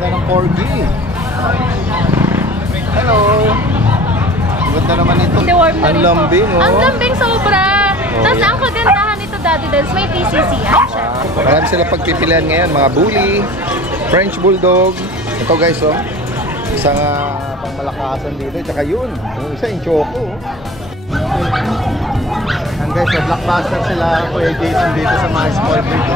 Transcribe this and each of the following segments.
Ganda ng corgi. Hello. Ganda naman ito. Ang lambing, oh. Ang lambing sobra. Tapos ang kagandahan nito, Daddy Dance, may TCCI siya. Marami sila pagpipilian ngayon. Mga bully, French Bulldog. Ito guys, oh. Isang pangmalakasan dito. Tsaka yun. Yung isa yung choco. And guys, sa Blockbuster sila Kuya Jason dito sa mga small breed.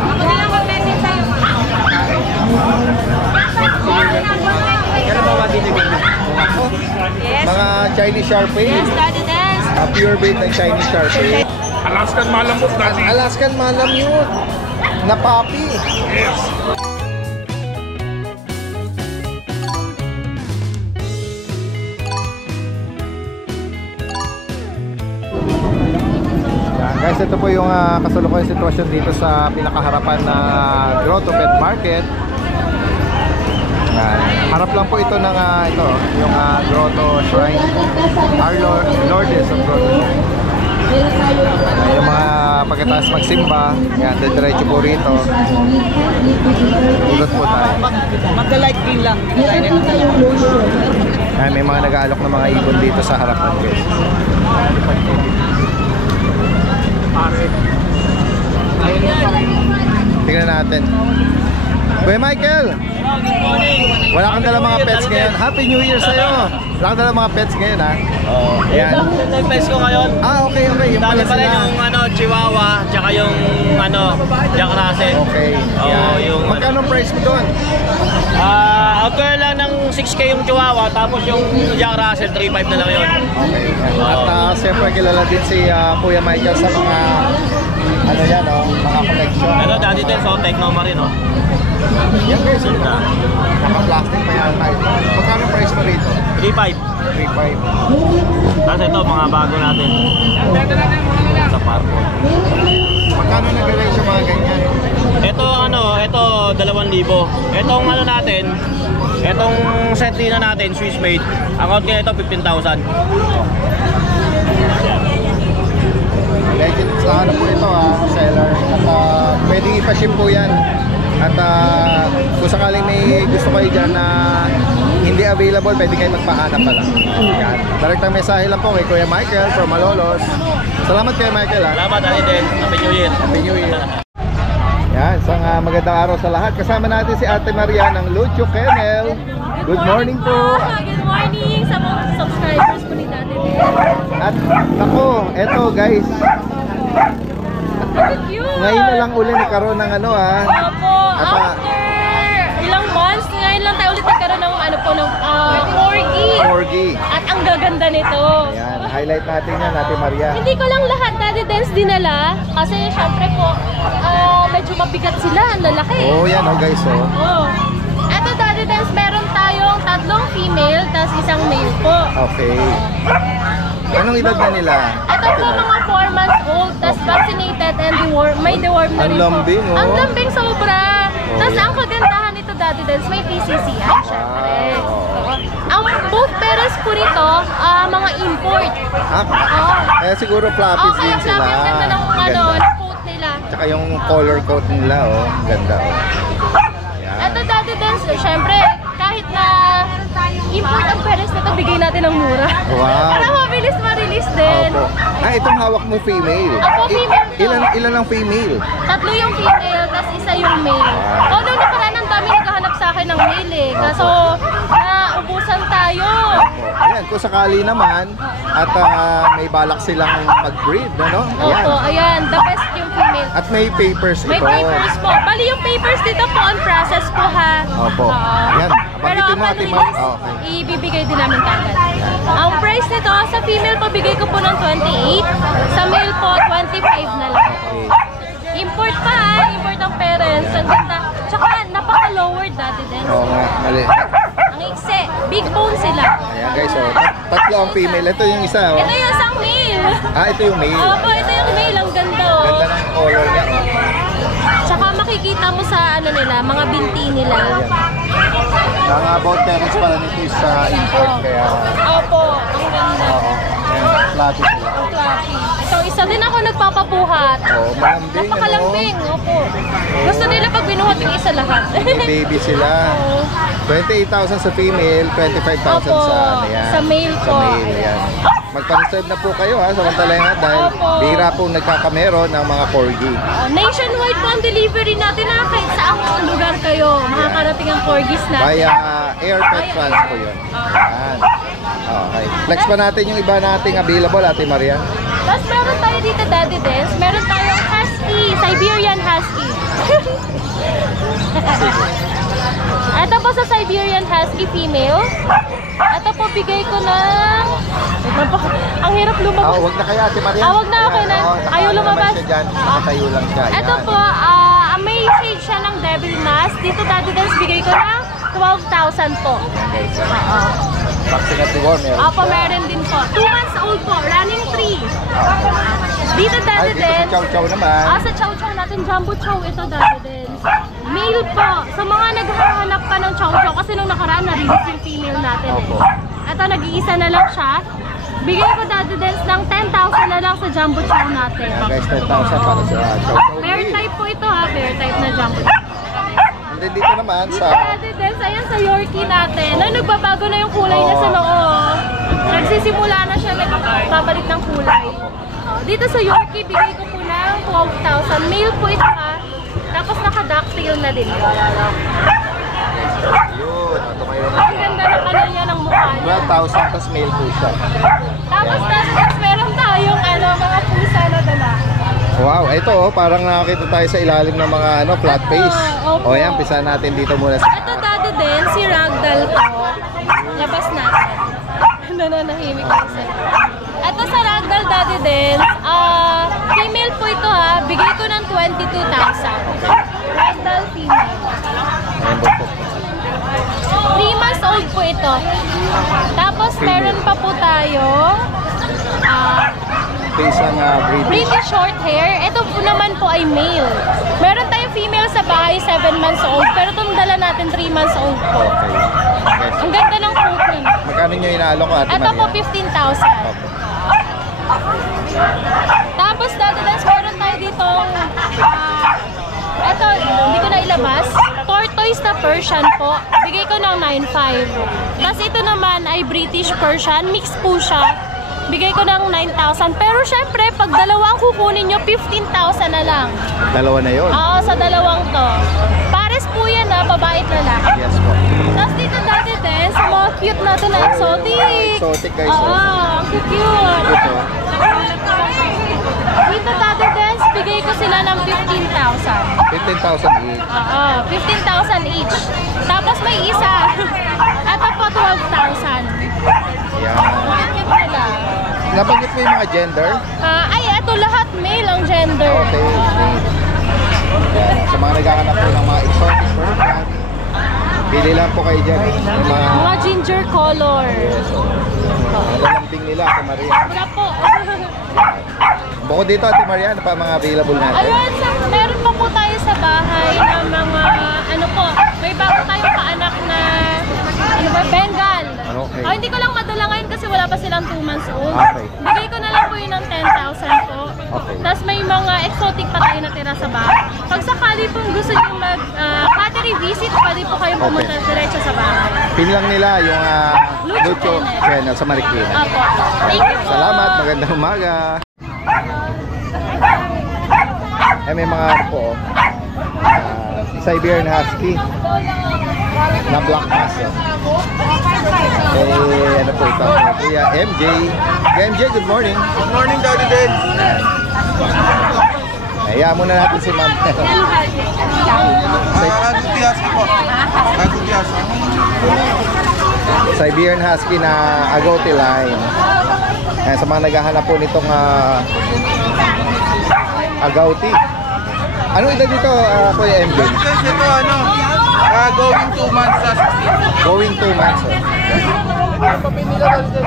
Mga Chinese Sharpei. Yes, Daddy Dance. Pure breed ng Chinese Sharpei. Alaskan Malamute dati. Alaskan Malamute na puppy. Yes. Guys, ito po yung kasalukuyang sitwasyon dito sa pinakaharapan na Grotto Pet Market. Harap lang po ito ng ito, yung Grotto Shrine. Our Lourdes of Grotto Shrine. Yung mga pagkatapos magsimba, yan, diretso po rito. Ulot po tayo. Magka-light green lang. May mga nag-aalok ng mga ibon dito sa harapan, guys. Tingnan natin. Kuya Michael! Wala kang dala mga pets ngayon. Happy New Year sa'yo! Wala kang dala mga pets ngayon, ha? Oo. Ayan. Yung pets ko ngayon. Okay. Yung Dati pala pala sila. yung Chihuahua, tsaka yung Jack Russell. Okay. Oo, yung magkano price mo doon? Okay lang ng 6K yung Chihuahua, tapos yung Jack Russell, 3.5 na lang yun. Okay. At siyempre kilala din si Kuya Michael sa mga mga collection. Ito, dati din sa Tecnoma rin, oh. Yan guys, naka-plastic pa yan tayo. Magkano price mo rito? 3.5. 3.5. Tapos ito, mga bago natin. Sa parko. Magkano nag-range yung mga ganyan? Ito, ito 2,000. Itong natin, itong set din natin, Swiss made. Ang out kaya ito, 15,000. Legend sa po ito seller. At pwedeng ipa-ship po yan. At kung sakaling may gusto kayo dyan na hindi available, pwede kayo magpahanap pala. Yan. Direktang mensahe lang po kay Kuya Michael from Malolos. Salamat Kuya Michael. Salamat, din. Happy New Year. Happy New Year. Yan, isang magandang araw sa lahat. Kasama natin si Ate Maria ng Lucho Kennel. Good morning po. Good morning sa mga subscribers po ni Daddy Dance. At ako, eto guys. Ngayon na lang uli nagkaroon ng Opo, after ilang months, ngayon lang tayo ulit nagkaroon ng corgi. At ang gaganda nito. Ayan, highlight natin yan, Ate Maria. Hindi ko lang lahat Daddy Dance dinala. Kasi syempre po, medyo mabigat sila, ang lalaki. Oh, yan guys, Oh. Eto Daddy Dance, meron tayong 3 female, tas isang male po. Okay. Anong edad na nila? Ito po mga 4 months old, tas vaccinated and may deworm na rin po. Ang lambing, oh. Ang lambing sobra. Tas ang kagandahan nito Daddy Dance, may TCCI syempre. Ang both parents po nito, mga import. Kaya siguro flappies din sila. Kaya ganda ng coat nila. Tsaka yung color coat nila, ganda. Ito Daddy Dance, syempre, kahit na import ang parents nito, bigay natin ng mura. Wow. Para mabilis ma-release din. Opo. Itong hawak mo female. Opo, female to. Ilan ang female? 3 yung female, tas isa yung male. Although nakaraan ang dami naghahanap sa akin ng male kaso naubusan tayo. Ayan, kung sakali naman at may balak silang mag-breed, ano? Ayan. Opo, ayan, the best yung female. At may papers ito. May papers po. Bali yung papers dito po on process po ha. Opo. Ayan, pero banggitin mo upon Ate release, okay. ibibigay din namin kagad. Ang price nito, sa female po bigay ko po ng 28, sa male po 25 na lang. Okay. Import pa import ang parents. Ang ganda. Tsaka napaka-lowered dati din. Oo nga, mali. Ang ikse, big bone sila. Ayan guys, 3 ang female. Ito yung isa, Ito yung isang male. ito yung male. Opo, ito yung male. Ang ganda Ganda ng color niya. Tsaka makikita mo sa nila, mga binti nila. Ang about parents pala nito is import, kaya Opo, ang ganda. fluffy sila. Ang fluffy. Ito, isa din ako nagpapabuhat. Malambing. Napakalambing, opo. Gusto nila pag binuhat mag-iisa lahat. Baby sila. Oo. 28,000 sa female, 25,000 Opo, sa ano yan. sa male Sa po. male, yan. Magpa-reserve na po kayo ha, samantala nga dahil Opo. bihira po nagkakamero ng mga corgi. Nationwide po ang delivery natin na kahit saang lugar kayo. Makakarating ang corgis natin. Via air pet trans po yun. Yan. Okay. Flex pa natin yung iba nating available, Ate Marian. Tapos meron tayo dito, Daddy Des. Meron tayong Husky, Siberian Husky. Ito po sa Siberian Husky female. Ito po bigay ko ng... Ang hirap lumabas. Wag na kayo, Ate Marian. Wag na, okay na. Ayaw lumabas. Siya dyan, nakatayo lang siya. Ito Yan. po, may shade siya ng Devil Mask. Dito, Daddy Des, bigay ko ng 12,000 po. Okay, so, Oo. vaccinate reward meron. Opo, meron din po. 2 months old po, running 3. Dito, Ay, Daddy dito sa Des. Chow Chow naman. Sa Chow Chow natin, Jumbo Chow ito, Daddy Des. Male po. Sa mga naghahanap pa ng Chow Chow, kasi nung nakaraan na-release yung female natin. Opo. Ito, nag-iisa na lang siya. Bigay ko, Daddy Des, ng 10,000 na lang sa Jumbo Chow natin. Ayan, guys, 10,000 para sa Chow Chow. Bear type po ito ha, bear type na Jumbo Chow. And then dito naman Dito, sa... Daddy Des, ayan sa Yorkie natin. Nagbabago na yung kulay niya sa noo. Nagsisimula na siya nagbabalik ng kulay. Dito sa Yorkie, bigay ko po ng 12,000. Male po ito ha. Tapos naka-ducktail na din. Yun, ito kayo na. Ang ganda ng ano niya ng mukha niya. 12,000 tas male po siya. Tapos Des, meron tayong mga pusa na dala. Wow, ito parang nakakita tayo sa ilalim ng mga flat face. Opo. O yan, pisa natin dito muna sa... Ito, Daddy din, si Ragdoll po. Labas natin. Nananahimik ako sa'yo. Ito sa Ragdoll, Daddy din, female po ito ha. Bigay ko ng 22,000. Ragdoll female. Ayan po. 3 months old po ito. Tapos meron pa po tayo Face ang breed. British short hair. Ito po naman po ay male. Meron tayong female sa bahay, 7 months old. Pero itong dala natin, 3 months old po. Okay. Okay. Ang ganda ng coat niya. Magkano nyo inaalok ko, Ate Ito po, Maria? 15,000. Tapos, Daddy Des, meron tayo ditong ito, hindi ko na ilabas. Tortoise na Persian po. Bigay ko ng 9,500. Tapos ito naman ay British Persian. Mix po siya. Bigay ko ng 9,000. Pero syempre, pag dalawa ang kukunin nyo, 15,000 na lang. Dalawa na yun. Oo, sa dalawang to. Pares po yan ha, babae at lalaki. Yes po. Tapos dito, Daddy Des, sa mga cute natin na exotic. Exotic guys. Oo, ang cute. Ito. Dito, Daddy Des, bigay ko sila ng 15,000. 15,000 each. Oo, 15,000 each. Tapos may isa. Ito po, 12,000. Yan. Ang cute nila. Nabanggit mo yung mga gender? Ay, ito lahat male ang gender. Okay. Yan. Sa mga naghahanap po ng mga exotic bird, pili lang po kayo dyan. Yung Mga ginger color. lalambing nila, Ate Maria. Wala po. Bukod dito, Ate Maria, ano pa mga available natin? Ayun, meron pa po tayo sa bahay ng mga, may bago tayong paanak na, Bengal. Okay. Hindi ko lang madala ngayon kasi wala pa silang 2 months old. Okay. Bigay ko na lang po yun ng 10,000 po. Okay. Tapos may mga exotic pa tayo natira sa bahay. Pag sakali pong gusto nyo mag-cattery visit, pwede po kayong pumunta diretso sa bahay. Pin lang nila yung Lucho Lucho Channel. Channel sa Marikina. Apo. Thank you po. Salamat, magandang umaga. May mga Siberian Husky na black mask. Ano po ito? Kuya MJ. Kuya MJ, good morning. Good morning, Daddy Den. Hayaan muna natin si Ma'am. Agutias po. Agutias. Siberian Husky na Agouti line. Ayan, sa mga naghahanap po nitong Agouti. Anong edad dito, Kuya MJ? Guys, ito going 2 months sa 16. Going 2 months. Yung papel nila, Daddy Den.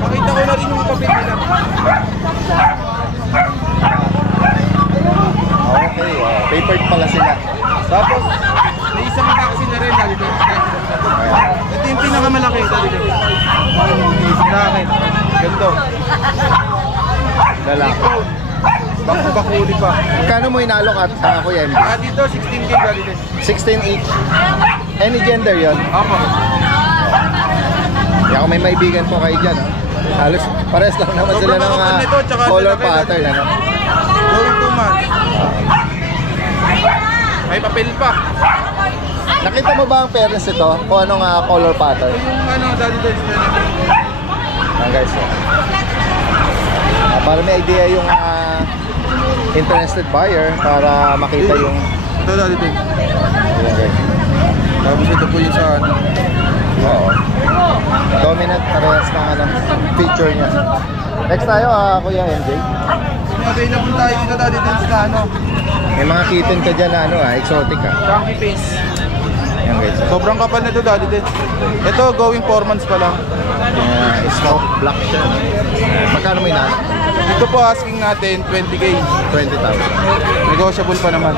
Pakita ko na rin yung papel nila. Okay, papered pala sila. Tapos, may isang vaccine na rin, Daddy Den. Ito yung pinakamalaki, Daddy Den. Lalaki. Ganda. Lalaki. Bakuli pa. Kano mo inalok at Kuya MJ? Dito 16K Daddy Den. 16 each. Any gender yon? Opo. Kaya kung may maibigan po kayo dyan, halos pares lang naman sila Sobrang ng kapal nito, tsaka color lalaki, pattern. Ano? Going 2 months. May papel pa. Nakita mo ba ang parents ito? Kung anong color pattern? Yung Daddy Den. Ayan guys. Para may idea yung interested buyer para makita yung... Ito Daddy Den. Ayan guys. Tapos ito po yung sa Oo. Dominant parehas ng feature niya. Next tayo, Kuya MJ. available tayo dito Daddy Den sa May mga kitten ka dyan na exotic Chunky face. Ayan guys. Sobrang kapal nito Daddy Den. Ito going 4 months pa lang. Smoke black siya. Magkano may nasa? Ito po asking natin 20K. 20,000. Negotiable pa naman.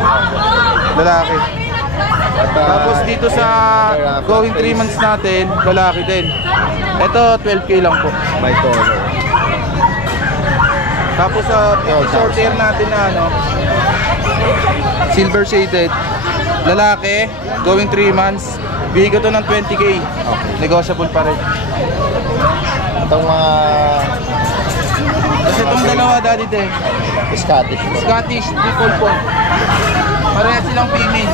Lalaki. At, Tapos dito sa going 3 months natin, lalaki din. Ito 12K lang po. by color. Tapos sa short hair natin na silver shaded, lalaki, going 3 months, bigay ko to ng 20K. Negotiable pa rin. Itong mga Kasi itong dalawa Daddy Den, Scottish. Scottish, triple fold. Parehas silang female.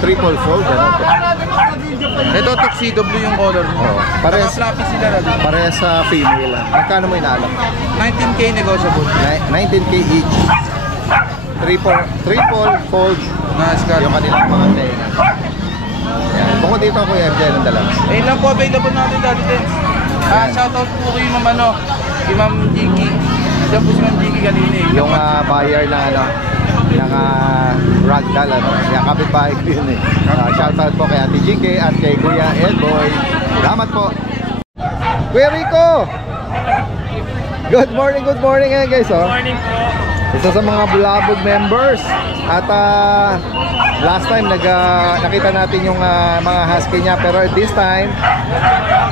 Triple fold. Ano? Ito tuxedo blue yung color mo. Oh, parehas, Naka-floppy sila Daddy. parehas sa female. Magkano mo inalok? 19K negotiable. 19K each. Triple fold Na Scottish. yung kanilang mga tenga. Yan. Bukod dito Kuya MJ ng dalawa. Ayun lang po available natin Daddy Den. Shoutout po kay Ma'am kay Ma'am Jiki. Diyan po si Ma'am Jiki kanina eh. Yung buyer ng ng ragdoll Yan, kapitbahay ko yun eh. Shoutout po kay Ate Jinky at kay Kuya Edboy. Salamat po. Kuya Rico! Good morning ngayon guys. Morning po. Isa sa mga Bulabog members. At last time nakita natin yung mga husky niya, pero this time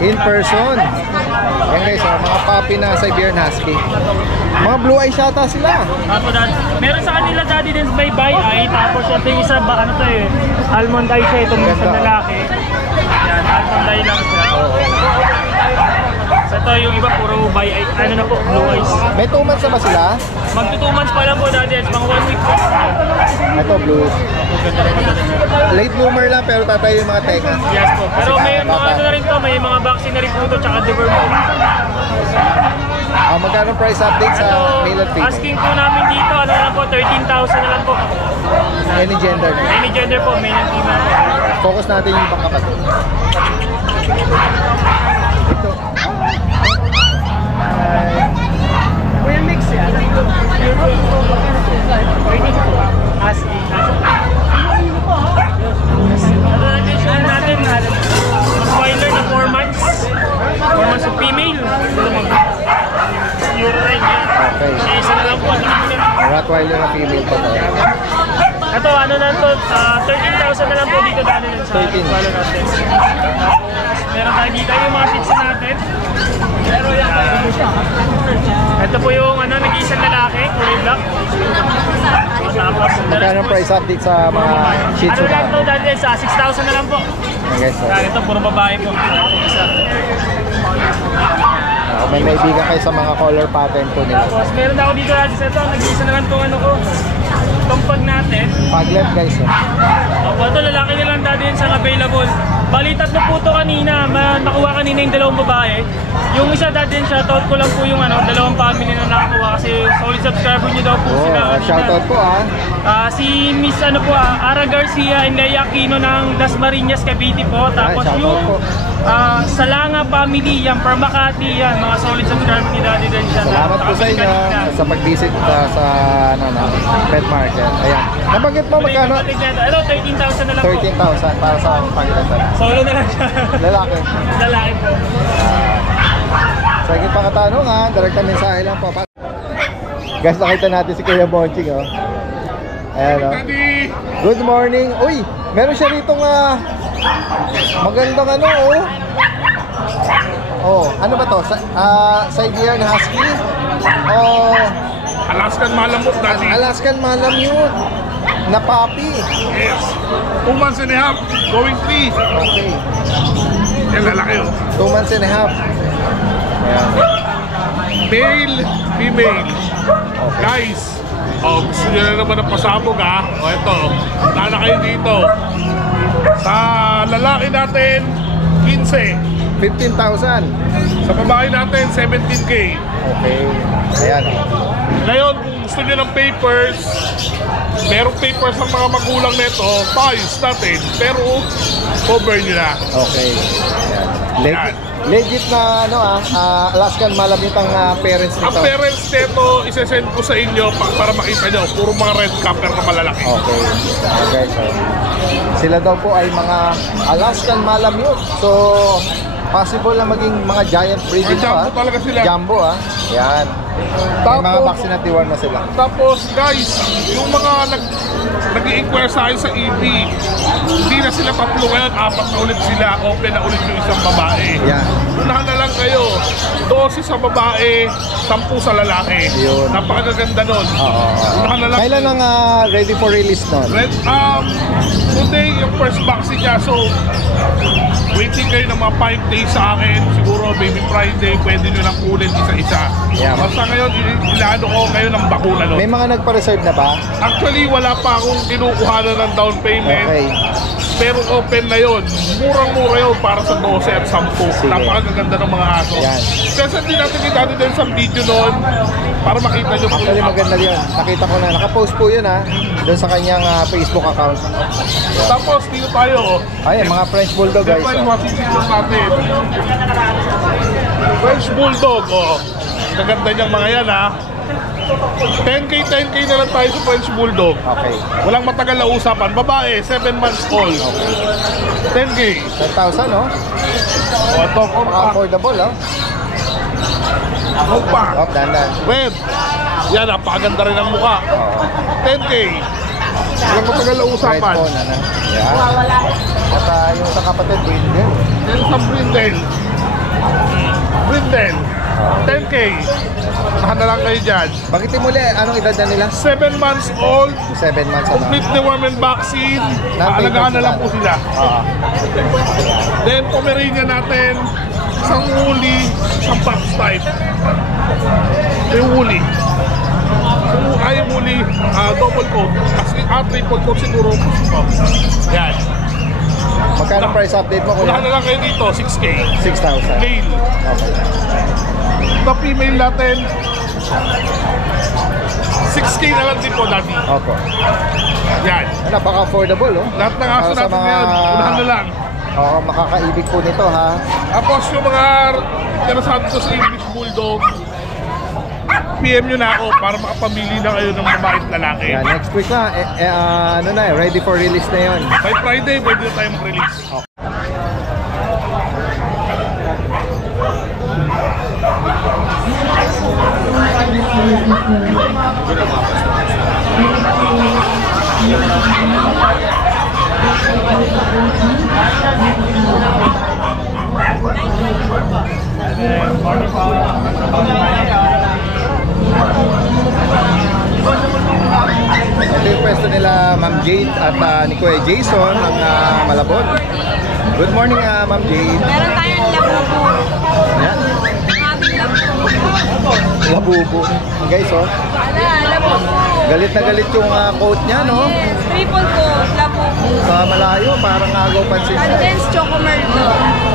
in person. Yan guys, mga puppy na Siberian Husky. Mga blue eyes yata sila. Meron sa kanila Daddy Den may by eye, tapos ito yung isa almond eye siya, itong isang lalaki. Yan, almond eye lang siya. So ito yung iba puro by eye, blue eyes. May 2 months na ba sila? Magto 2 months pa lang po Daddy Den, mga 1 week po. Ito blue. Late bloomer lang pero tatayo yung mga tenga. Yes po, pero may mga na rin to, may mga vaccine na rin po ito, tsaka deworm po. Magkano price update sa male at female? Asking po namin dito, na lang po, 13,000 na lang po. Any gender na. Any gender po, male and female po. Focus natin yung pangkapatid. Ito. Kuya mix yan. Asking. Ano natin Rottweiler na 4 months. 4 months of female. Okay. Isa na lang po. Rottweiler na female pa to. Ito, na to, 13,000 na lang po dito dahil sa 13. Rottweiler natin. Tapos, meron tayo dito yung mga shih tzu natin. Ito po yung nag-iisang lalaki, kulay black. Tapos, Magkano price update sa mga Shih Tzu lang to na? dahil sa 6,000 na lang po. Okay, guys. Ito, puro babae po. May maibigan kayo sa mga color pattern po nila. Tapos, meron ako dito sa ito, nag-iisa na lang itong ko. Itong pag natin. Paglet guys. Ito, lalaki na lang dati sa available. Bali, tatlo po ito kanina. Nakuha kanina yung dalawang babae. Yung isa dati, shoutout ko lang po yung dalawang family na nakakuha kasi solid subscriber nyo daw po sila. Shoutout po Si Miss Ara Garcia and Leia Aquino ng Dasmariñas, Cavite po. Tapos shoutout yung po. Salanga family, yan, from Makati, yan, mga solid subscriber ni Daddy Den siya. Salamat po sa inyo sa pag-visit sa pet market. Ayan. Nabanggit mo magkano? Ito, 13,000 na lang po. 13,000 para sa pagkakita. Solo na lang siya. Lalaki. Lalaki po. Sa higit pa katanungan, direkta mensahe lang po. Guys, nakita natin si Kuya Bonching. Ayan Good morning. Uy, meron siya ritong magandang ano ba to? Siberian Husky? Alaskan Malamute, Daddy. Alaskan Malamute na puppy. Yes. 2 months and a half, going 3. Okay. Yan, lalaki yun. 2 months and a half. Ayan. Male, female. Guys, gusto nyo na naman ng pasabog ha. O ito, nana kayo dito. Sa lalaki natin, 15. 15,000. Sa babae natin, 17K. Okay. Ayan. Ngayon, kung gusto nyo ng papers, merong papers ng mga magulang nito, files natin, pero cover nyo na. Okay. Ayan. Legit na Alaskan Malamute ang parents Ang nito. parents nito, isesend ko sa inyo para makita nyo. Puro mga red capper na malalaki. Okay. Okay, so sila daw po ay mga Alaskan Malamute. So, possible na maging mga giant breed Mga ito, jumbo talaga sila. Jumbo, Yan. May mga vaccine na sila. Tapos guys, yung mga nag-i-inquire sa akin sa EP, hindi na sila 3 ngayon, 4 na ulit sila, open na ulit yung isang babae. Yan. Unahan na lang kayo, 12 sa babae, 10 sa lalaki. Yun. Napakaganda nun. Unahan na lang. Kailan ang ready for release nun? Today yung first vaccine niya, so waiting kayo ng mga 5 days sa akin. Siguro baby Friday, pwede nyo lang kunin isa-isa. Yeah. Basta ngayon, ilaano ko kayo ng bakuna nun. May mga nagpa-reserve na ba? Actually, wala pa akong kinukuhanan ng down payment. Okay. Pero open na yun. Murang-mura yun para sa 12 at 10. Sige. Napakaganda ng mga aso. Yan. Kasi hindi natin kita din sa video noon para makita nyo po. Actually, maganda yun. Nakita ko na. Nakapost po yun doon sa kanyang Facebook account. Tapos dito tayo. Ay, mga French Bulldog guys. Siyempre, yung masisipon natin. French Bulldog. Maganda niyang mga yan 10K na lang tayo sa French Bulldog. Okay. Walang matagal na usapan. Babae, 7 months old. 10K. 10,000, no? Ito, Mga compact. affordable, Compact. Oh, dandan. Red. Yan, napakaganda rin ang mukha. 10K. Walang matagal na Red usapan. phone, Yan. At yung sa kapatid, Brindle. Yan sa Brindle. Brindle. 10K. Tahan na lang kayo dyan. Bagitin muli, anong edad na nila? 7 months old. 7 months, Complete deworm and vaccine. Aalagaan na lang po sila. Then, Pomeranian natin. Isang woolly, isang box type. Yung woolly. Ay, woolly, double coat. Kasi triple coat siguro. Yan. Magkano price update mo, Unahan kuya? na lang kayo dito, 6K. 6,000. Male. Okay. Ito female natin. 6K na lang din po, Daddy. Opo. Yan. Napaka-affordable, Lahat ng aso Para sa natin mga- yan. Unahan na lang. Oo, makakaibig po nito, Tapos yung mga interesado sa English Bulldog, PM nyo na ako para makapamili na kayo ng babae at lalaki. Yan, next week na, ready for release na yon. By Friday, pwede na tayo mag-release. Ito yung pwesto nila Ma'am Jade at ni Kuya Jason ng Malabon. Good morning, Ma'am Jade. Meron tayong labubo. Yan, Aming labubo. labubo. Guys, Labubo. galit na galit yung coat niya, no? Yes, triple coat, labubo. Sa malayo, parang agaw pansin. Adens Chocomer to.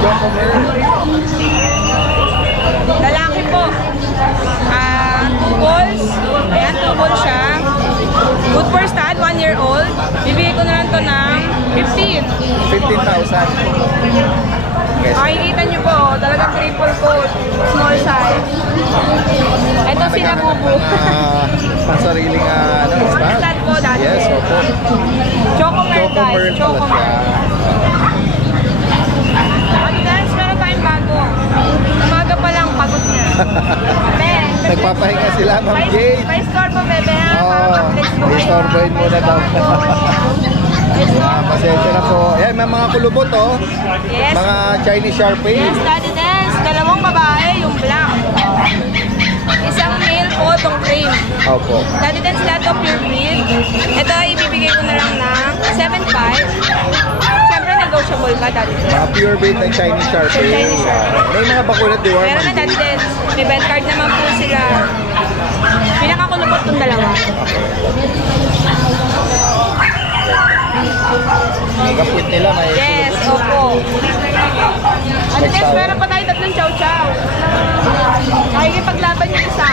Choco Mel. Lalaki po. 2 balls. Ayan, 2 balls siya. Good for stud, 1 year old. Bibigay ko na lang to ng 15. 15,000. Guys, Makikita nyo po, talagang triple coat. Small size. Ito si Labubo. Ang sariling style. Stud po dati. Yes, opo. Chocomer Choco guys. Merl pala Chocomer. siya. Guys, meron tayong bago. Umaga pa lang, pagod niya. Nagpapahinga sila, Ma'am Jade. May store po, bebe. Oo, istorbohin muna daw. Pasensya na po. Ayan, may mga kulubot, Yes. Mga Chinese Shar Yes, Pei. Daddy Dance. 2 babae, yung black. Isang male po itong cream. Opo. Daddy Dance lahat to pure breed. Ito ibibigay ko na lang ng 7.5. Siyempre negotiable pa, Daddy Dance. Mga pure breed ng Chinese Sharpie. Chinese Sharpie. May mga bakulat diwar. Meron na, Daddy Dance. May bell card naman po sila. Pinakakulupot itong dalawa. May kapit nila, may Yes, opo. Ano guys, meron pa tayo tatlong chow-chow. Nakikipaglaban yung isa.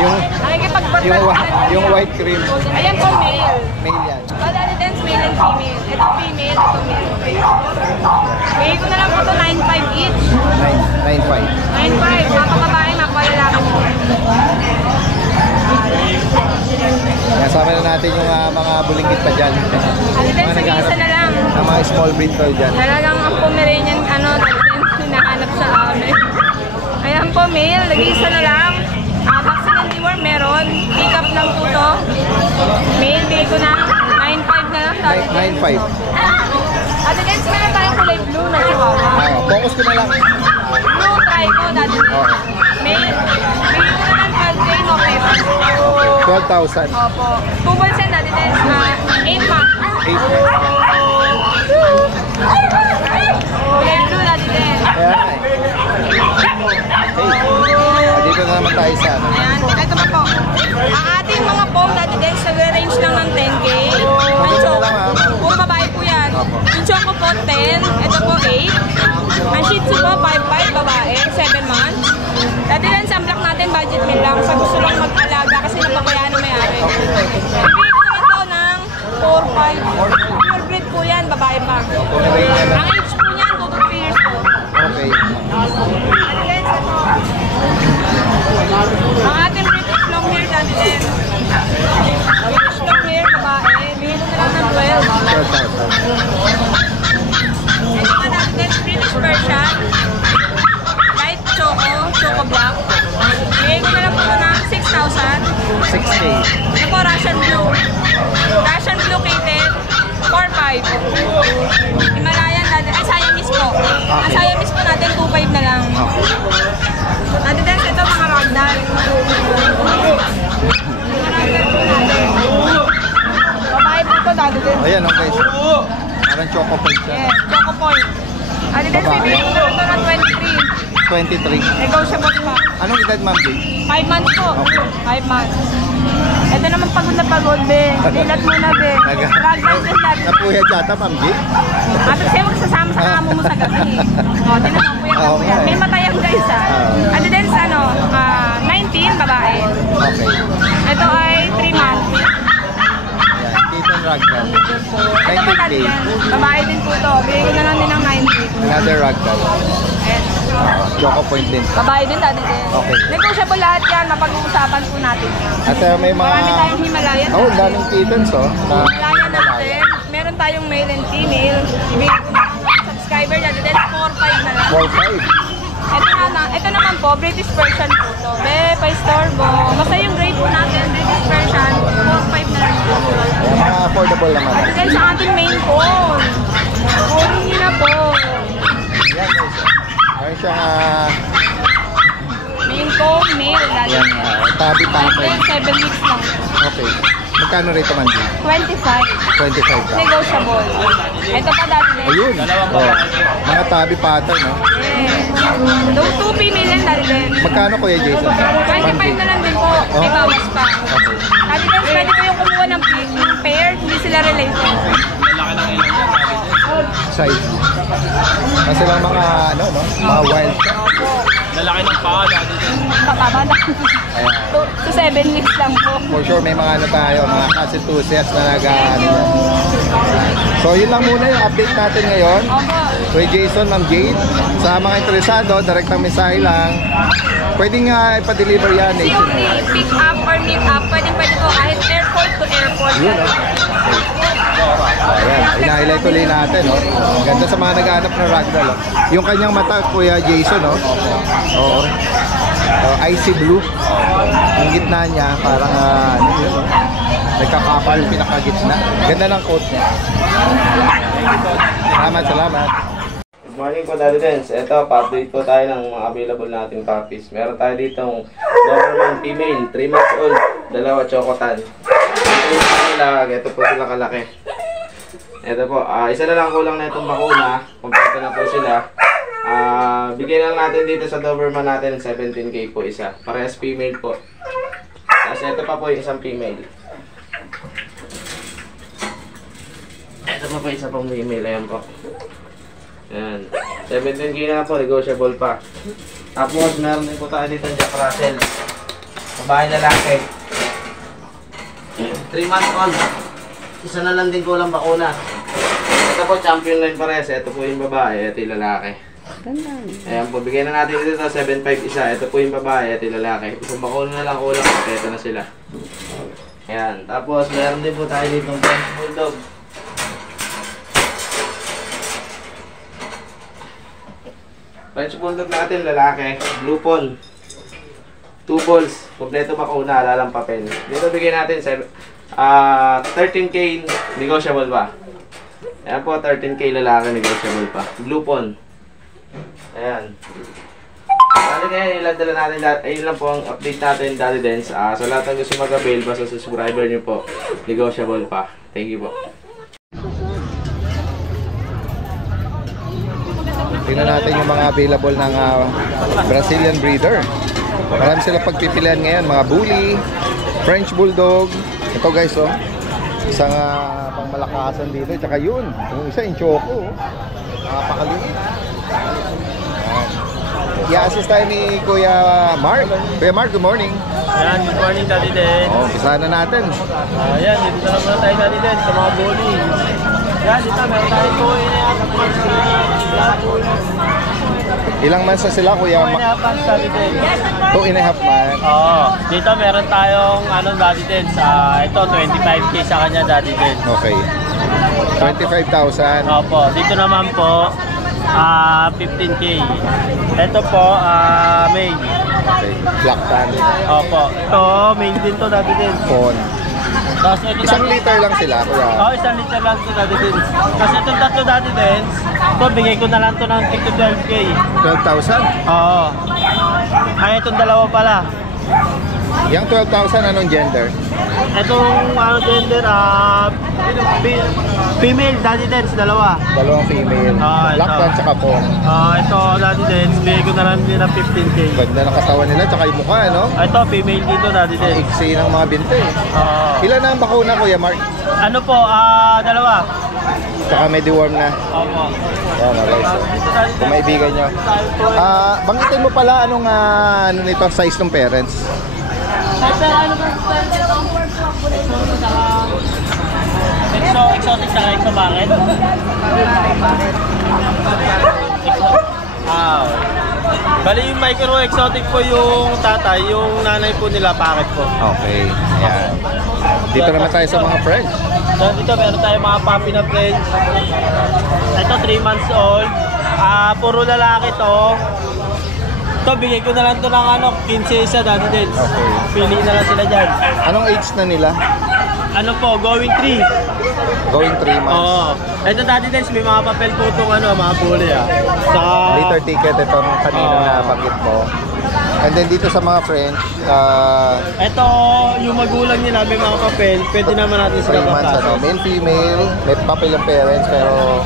yung Nakikipagbarbat yung white cream. Ayan po, male. Male yan. Daddy Dance, male and female. Ito female, ito male. Bigay ko na lang po ito 9.5 each. 9.5. 9.5. Mapakabae, mapalalaki po. Kasama na natin yung mga bulingit pa dyan. Daddy Dance, isa na lang. Ng mga small breed toy dyan. Talagang ang Pomeranian, Daddy Dance, hinahanap sa amin. Ayan po, male. Nag-iisa na lang. Vaccine and deworm meron. Pick up lang po to. Male, bigay ko na 9.5 na lang. Daddy Dance. 9.5. Daddy Dance, meron tayong kulay blue na chihuahua. Focus ko na lang. Blue, try ko, Daddy Dance. Male, bigay ko na lang 12K, no pera. 12,000. Opo. 2 balls yan, Daddy Dance. 8 months. 8. Kulay blue, Daddy Dance. Kaya nga eh. Hey. Dito na naman tayo sa ano. Ayan, ito pa po. Ang ating mga pong, Daddy Dance, nag-range lang ng 10K. Ang choco, puro babae po yan. Yung choco po, 10. Ito po, 8. Ang shih tzu po, 5'5", babae, 7 months. Daddy Dance, ang block natin, budget meal lang. Sa gusto lang mag-alaga kasi napabayaan ng may-ari. Ibigay ko naman to ng 4'5". Pure breed po yan, babae pa. Ang age po niyan, 2 to 3 years po. Okay. Daddy Dance, ito. Ang ating British long hair, Daddy Dance. British long hair, babae. Bigay ko na lang ng 12. 12,000. Ito pa, Daddy Dance, British version. Light choco black. Bigay ko na lang po ng 6,000. 6K. Ito po, Russian blue. Russian blue kitten, 4'5". Himalayan, Daddy. Ay, Siamese po. Ang Siamese po natin, 2'5" na lang. Daddy Dance, ito mga ragdoll. Babae po ito, Daddy Dance. Ayan, okay. Parang choco point siya. Yes, choco point. Daddy Dance, Babae. bibigyan ko na ito ng 23. 23. Negotiable pa. Anong edad, ma'am? 5 months po. Okay. 5 months. Ito naman pagod na pagod, be. Dilat muna, be. Ragdoll din, Daddy Dance. Napuyat yata, ma'am G. Ate kasi magsasama sa kamo mo sa gabi. O, tinanong ko yan Oo po nga yan. eh. May matayang guys Ate Dance, 19, babae. Okay. Ito ay 3 months. Ayan, Kitten Ragdoll. Ito pa, 19K. babae din po to. Bigay ko na lang din ng 90. Another Ragdoll. Ayan. Choco point din. Babae din, Daddy Dance. Okay. Negotiable lahat yan. Mapag-uusapan po natin yan. At may mga... Marami tayong Himalayan. Oh, daming kittens, oh. Himalayan natin. Meron tayong male and female. Ibigay ko na lang subscriber, Daddy Dance. 4'5" na lang. 4'5". Ito naman po, British version po to. Pa-istorbo. Basta yung grade po natin, British version, 4'5" na lang po. Ayan, mga affordable naman. At then sa ating main phone. Kunin niyo na po. Yan, guys. Meron siyang, Main phone, male. Lalo yan, niya. tabi At pattern. then 7 weeks lang. Okay. Magkano rito, man, G? 25. 25 ka. Negotiable. Ito pa dati din. Ayun. Oh, mga tabi pattern, no? Yeah. 2 female yan dati din. Magkano, Kuya Jason? 25 na lang din po. May bawas pa. Okay. Dati din, pwede ko yung kumuha ng pair. Hindi sila related. Size. Kasi lang mga, ano, no? Mga wild. Lalaki ng paa dati din. Pataba lang. Ayan. So 7 weeks lang po. For sure, may mga ano tayo, mga cat enthusiasts na nag-ano. So, yun lang muna yung update natin ngayon. Opo. Kuya Jason, Ma'am Jade. Sa mga interesado, direktang mensahe lang. Pwede nga ipa-deliver yan. COD, pick up or meet up. Pwede po kahit airport to airport. Yun, no? Ayan, ina-highlight ulit natin, no? Ang ganda sa mga naghahanap ng ragdoll, oh. Yung kanyang mata, Kuya Jason, no? Oo. Icy blue. Yung gitna niya, parang, ano yun, no? Nagkakapal yung pinakagitna. Ganda ng coat niya. Salamat, salamat. Morning po, Daddy Dens. Ito, pa-update po tayo ng mga available nating puppies. Meron tayo ditong Doberman female, 3 months old, dalawa chocotan. Ito po sila kalaki. Ito po, isa na lang kulang na itong bakuna. Kompleto na po sila. Bigyan lang natin dito sa Doberman natin 17K po isa. Parehas female po. Tapos ito pa po yung isang female. Ito pa po isa pong female. Ayan po. Ayan. 17K na po, negotiable pa. Tapos meron din po tayo dito ng Jack Russell. Babae lalaki. 3 months old. Isa na lang din kulang bakuna. Ito po, champion line pares. Ito po yung babae, ito yung lalaki. Ayan po, bigyan na natin dito 7.5 isa. Ito po yung babae, ito yung lalaki. Isang bakuna na lang kulang. Ito na sila. Ayan. Tapos meron din po tayo dito ng French Bulldog. French Bulldog natin, lalaki, blue pawn, 2 balls, kompleto bakuna, lalang papel. Dito bigyan natin 13K, negotiable pa. Ayan po, 13K lalaki, negotiable pa. Blue pawn. Ayan. Bali ngayon, ilan natin, ayun lang po ang update natin, Daddy Dens. Sa lahat ng gusto mag-avail, basta sa subscriber nyo po, negotiable pa. Thank you po. Tingnan natin yung mga available ng Brazilian breeder. Marami sila pagpipilian ngayon, mga bully, French Bulldog. Ito guys, oh. Isang pangmalakasan dito. Tsaka yun, yung isa yung choco. Napakaliit. I-assist tayo ni Kuya Mark. Kuya Mark, good morning. Ayan, good morning, Daddy Dens. Umpisahan na natin. Ayan, dito na muna tayo, Daddy Dens, sa mga bully. Yan, dito, meron tayo po Ilang months na sila, Kuya Mark? 2.5 months. Oo, dito meron tayong Daddy Dens. Ito, 25K sa kanya, Daddy Dens. Okay. 25,000. Opo, dito naman po, 15K. Ito po, main. Okay. Black tan. Opo, ito, main din to, Daddy Dens. Phone. Tapos ito, Isang liter lang sila, Kuya. Oo, 1 liter lang to, Daddy Dens. Kasi itong tatlo, Daddy Dens, ito, bigay ko na lang to ng 12K. 12,000? Oo. Ay, itong dalawa pala. Yung 12,000, anong gender? Itong gender, female, Daddy Dens, dalawa. Dalawang female. Black ito. tan tsaka phone. Ito, Daddy Dens, bigay ko na lang din ng 15K. Ganda ng katawan nila, tsaka yung mukha, no? Ito, female dito, Daddy Dens. Iksi ng mga binte. Ilan na ang bakuna, Kuya Mark? Ano po, dalawa. Tsaka may deworm na. Opo. Yan, guys. Dito, Daddy Kung Dens. maibigan nyo. Banggitin mo pala anong nito, size ng parents. Exotic sa exo bakit? Bali yung micro exotic po yung tatay, yung nanay po nila packet po. Okay. Ayan. Dito naman tayo sa mga French. So dito meron tayo mga puppy na French. Ito 3 months old. Puro lalaki to. Ito bigay ko na lang to ng 15 isa, Daddy Dens. Okay. Pili na lang sila dyan. Anong age na nila? Ano po, going 3. Going 3 months. Oo. Ito, Daddy Dens, may mga papel po itong mga bully Saka, Liter ticket, itong kanino na banggit mo. And then dito sa mga French, ito, yung magulang nila may mga papel, pwede naman natin 3 sila months, papasok. male, female, may papel ang parents, pero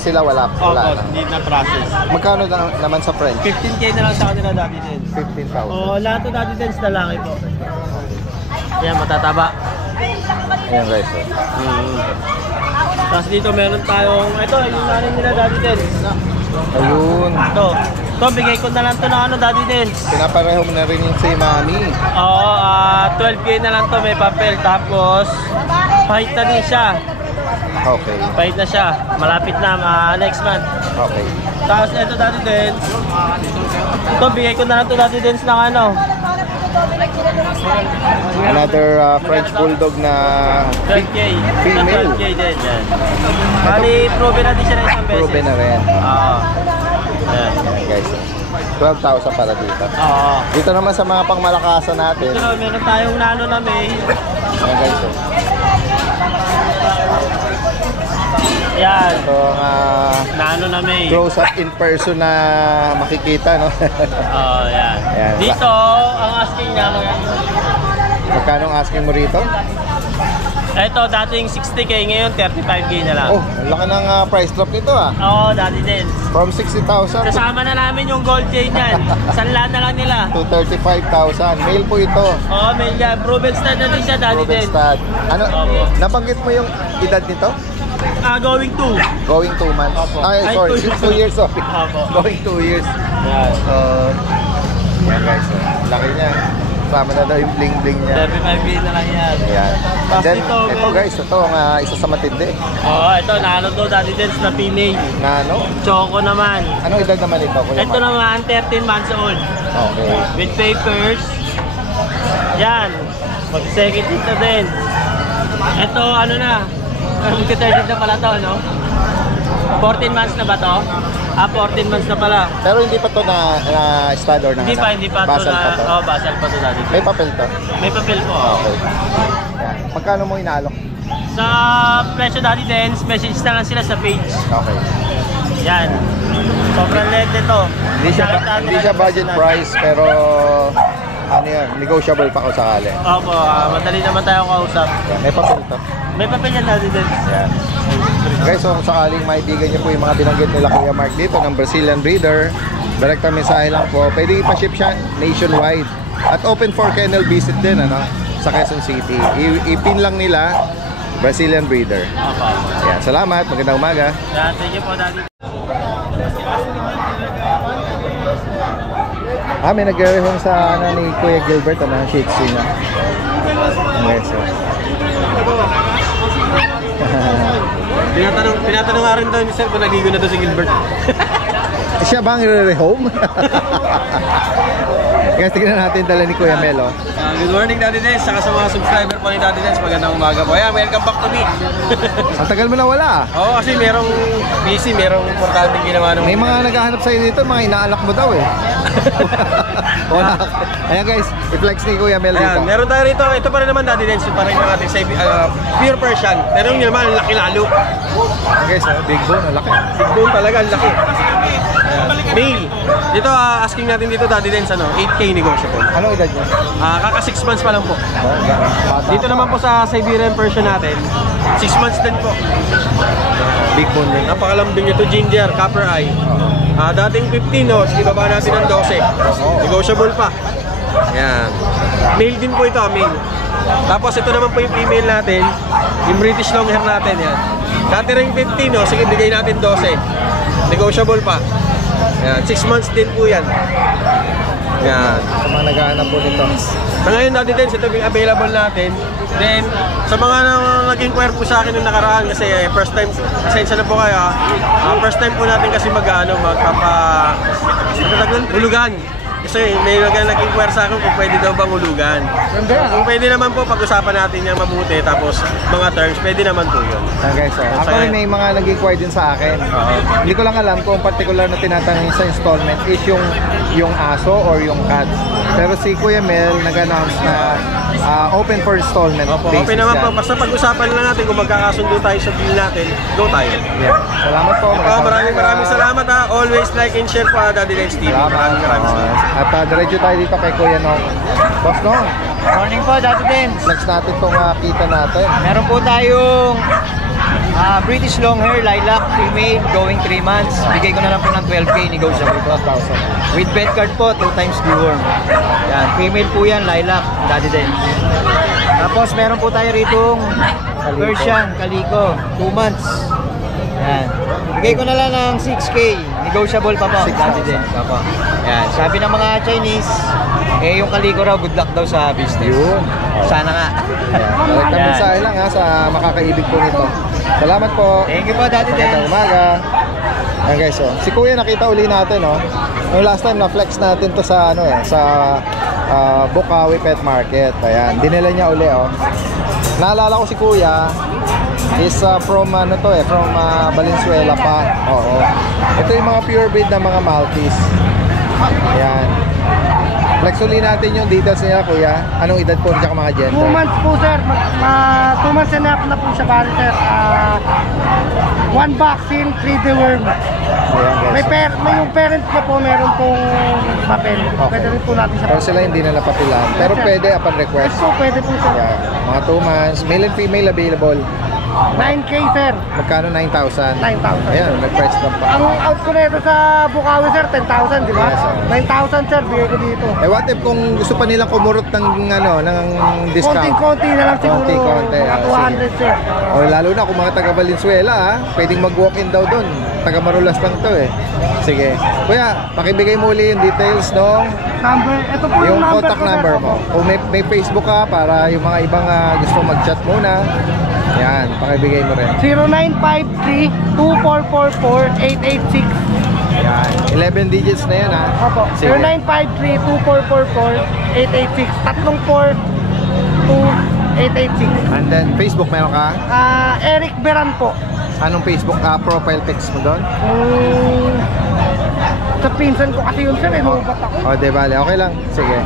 sila wala Opo, na. hindi na process. Magkano naman sa French? 15K na lang sa kanila, Daddy Dens. 15,000. Lahat to Daddy Dens, lalaki po. Yan, matataba. Ayan guys. Tapos dito meron tayong, ito, yung nanay nila, Daddy Dens. Ayun. Ito, bigay ko na lang to ng Daddy Dens. Pinapareho mo na rin yung si Mami. Oo, 12K na lang to, may papel. Tapos, pahit na din siya. Okay. Pahit na siya. Malapit na, next month. Okay. Tapos ito, Daddy Dens. Ito, bigay ko na lang to, Daddy Dens, ng Another French Bulldog na 12K. female. 12K din, yan. Bali, proven na din siya na isang beses. Proven na rin. Oo. Yan. Ayan guys. 12,000 para dito. Oo. Dito naman sa mga pangmalakasan natin. Ito, meron tayong nano na may. Ayan guys. Yan. Ito Nano na na May. close up in person na makikita, no? Oh, yan. Ayan. Dito, ang asking namin. Magkano ang asking mo rito? Ito, dating 60k, ngayon 35k na lang. Oh, ang laki ng price drop nito ah. Oo, dati din. From 60,000 Kasama na namin yung gold chain yan. Sanla na lang nila. to 35,000. Male po ito. Oo, may yan. Proven stud na din siya, dati Proven din. stud. Ano, Opo. nabanggit mo yung edad nito? Going to. Going 2 months. Opo. Ay, Ay, sorry, 2 2 years, sorry. Opo. Going 2 years. Yan. So, yan guys, laki niya. Sama na daw yung bling-bling niya. 35k na lang yan. Ayan. And Tapos then, ito, ito guys, ito ang isa sa matindi. Oo, ito, naano to, dati din na female. Na ano? Choco naman. Anong edad naman ito? Kuya Ito Mark? naman, 13 months old. Okay. With papers. Yan. Mag-second dito din. Ito, ano na. Mag-third na pala to, no? 14 months na ba to? 14 months na pala. Pero hindi pa to na stud or na Hindi pa to Basal na. pa to. Oh, basal pa to dati. May papel to. May papel po. Okay. Yan. Magkano mo inaalok? Sa presyo dati din, message na lang sila sa page. Okay. Yan. Sobrang led nito. Hindi siya budget price pero ano yan, negotiable pa kung sakali. Opo, madali naman tayo kausap. Yan. May papel to. May papel yan dati din. Yan. Guys, so kung sakaling maibigan niyo po yung mga binanggit nila Kuya Mark dito ng Brazilian breeder, direkta mensahe lang po. Pwede ipa-ship siya nationwide. At open for kennel visit din ano, sa Quezon City. Ipin lang nila Brazilian breeder. Opo. Yan, salamat. Magandang umaga. Yan, thank you po dati. May nagre-rehome sa ano, ni Kuya Gilbert ano, Shih Tzu na. Okay, so. Tinatanong nga rin daw ni Sir kung nagigo na to si Gilbert. Siya ba ang i-rehome? Guys, tignan natin dala ni Kuya Melo. Good morning Daddy Dens, saka sa mga subscriber po ni Daddy Dens, magandang umaga po. Ayan, welcome back to me. Ang tagal mo na wala. Oo, kasi merong busy, merong importanteng ginawa nung... May mga naghahanap sa'yo dito, mga inaalak mo daw eh. Wala. Ayan guys, i-flex ni Kuya Mel dito. Ayan, meron tayo rito, ito pa rin naman Daddy Dens, pa rin yung ating pure Persian. Pero yung naman, ang laki lalo. Guys, big bone, ang laki. Big bone talaga, ang laki. Ayan. Male. Dito, asking natin dito Daddy Dens, 8K negotiable. Anong edad niya? Kaka 6 months pa lang po. Bata. Dito naman po sa Siberian Persian natin, 6 months din po. Big bone din. Napakalambing nito, ginger, copper eye. Dating 15, no? Sige, baba natin ng 12. Negotiable pa. Yan. Male din po ito, male. Tapos ito naman po yung female natin, yung British long hair natin, yan. Dati rin 15, no? Sige, bigay natin 12. Negotiable pa. Yan, 6 months din po yan. Yan. Sa mga naghahanap po nito. Sa ngayon natin din, ito yung available natin. Then, sa mga nag-inquire po sa akin nung nakaraan kasi first time, pasensya na po kayo first time po natin kasi hulugan. Kasi may nag-inquire sa akin kung pwede daw bang hulugan. Kung pwede naman po, pag-usapan natin yung mabuti, tapos mga terms, pwede naman po yun. Guys, ako rin may mga nag-inquire din sa akin. Hindi ko lang alam kung particular na tinatanong sa installment is yung aso or yung cat. Pero si Kuya Mel nag-announce na open for installment basis. Open naman yan. po, basta pag-usapan lang natin kung magkakasundo tayo sa deal natin, go tayo. Yeah. Salamat po. Maraming salamat ha. Always like and share po Daddy Dens TV. Maraming salamat. At diretso tayo dito kay Kuya Nong. Boss Nong, Morning po, Daddy Dens. flex natin itong kita natin. Meron po tayong British long hair, lilac, female, going 3 months. Bigay ko na lang po ng 12K, negotiable po. 12,000. With bed card po, 2 times deworm. Yan, female po yan, lilac, Daddy Dens. Tapos meron po tayo ritong Persian, Calico, 2 months. Yan. Bigay ko na lang ng 6K, negotiable pa po, Daddy Dens. Opo. Yan, sabi ng mga Chinese, yung Calico raw, good luck daw sa business. Yun. Sana nga. Direkta Yan. mensahe lang sa makakaibig po nito. Salamat po. Thank you po, Daddy Magandang Dens. umaga. Ayan guys, si Kuya nakita uli natin, no? Yung last time na-flex natin to sa sa Bukawi Pet Market. Ayan, dinala niya uli, oh. Naalala ko si Kuya is from from Valenzuela pa. Oo. Ito yung mga pure breed na mga Maltese. Ayan. Flex uli natin yung details niya, Kuya. Anong edad po at mga gender? 2 months po, sir. 2 months and a half na po siya bali, sir. 1 vaccine, 3 deworm. Ayan May, guys. may yung parents na po, meron pong papel. Pwede rin po natin sa Pero sila hindi na napapilan. Pero pwede upon request. So, pwede po sir. Yeah. Mga 2 months. Male and female available. 9K sir. Magkano? 9,000. 9,000. Ayan, nag-price lang pa. Ang out ko nito sa Bukawi sir, 10,000, di ba? Yes, sir. 9,000 sir, bigay ko dito. Eh what if kung gusto pa nilang kumurot ng discount? Konting-konti na lang siguro. Konti-konti, Mga ah, 200 sir. O lalo na kung mga taga Valenzuela pwedeng mag-walk-in daw doon. Taga Marulas lang to eh. Sige. Kuya, pakibigay mo uli yung details no? Number, ito po Yung number contact ko, sir. number mo. Kung may Facebook ka para yung mga ibang gusto mag-chat muna. Yan, pakibigay mo rin. 0953-2444-886. Yan. 11 digits na yan ha. Opo. Sige. 0953-2444-886. Tatlong 4-2-886. And then Facebook meron ka? Eric Beran po. Anong Facebook profile text mo doon? Sa pinsan ko kasi yun sir, inuubat ako. O, di bale. Okay lang. Sige.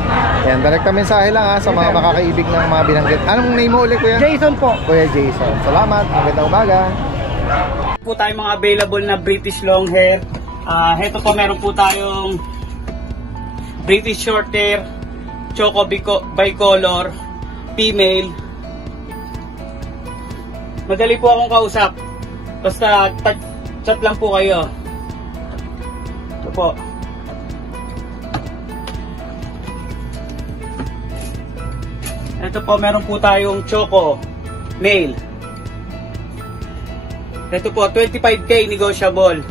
Yan, direkta mensahe lang ha sa mga makakaibig ng mga binanggit. Anong name mo ulit, kuya? Jason po. Kuya Jason. Salamat. Magandang umaga. Po tayo mga available na British long hair. Heto po meron po tayong British short hair, Choco bicolor, female. Madali po akong kausap. Basta chat lang po kayo. Ito po. Ito po meron po tayong Choco male. Ito po, 25K negotiable.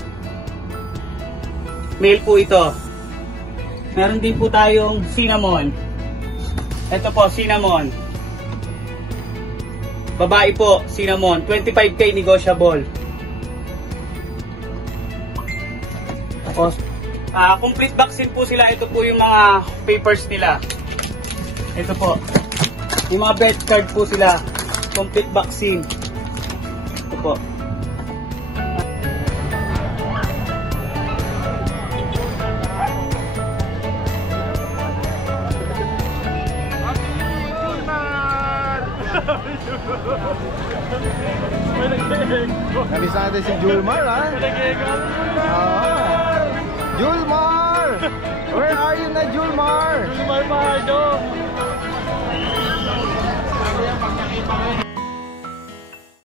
Male po ito. Meron din po tayong cinnamon. Ito po, cinnamon. Babae po, cinnamon. 25K negotiable. Tapos, complete vaccine po sila. Ito po yung mga papers nila. Ito po. Yung mga birth card po sila. Complete vaccine. Ito po. Nabisa natin si Julmar ha? Julmar! Where are you na Julmar? Julmar Pardo.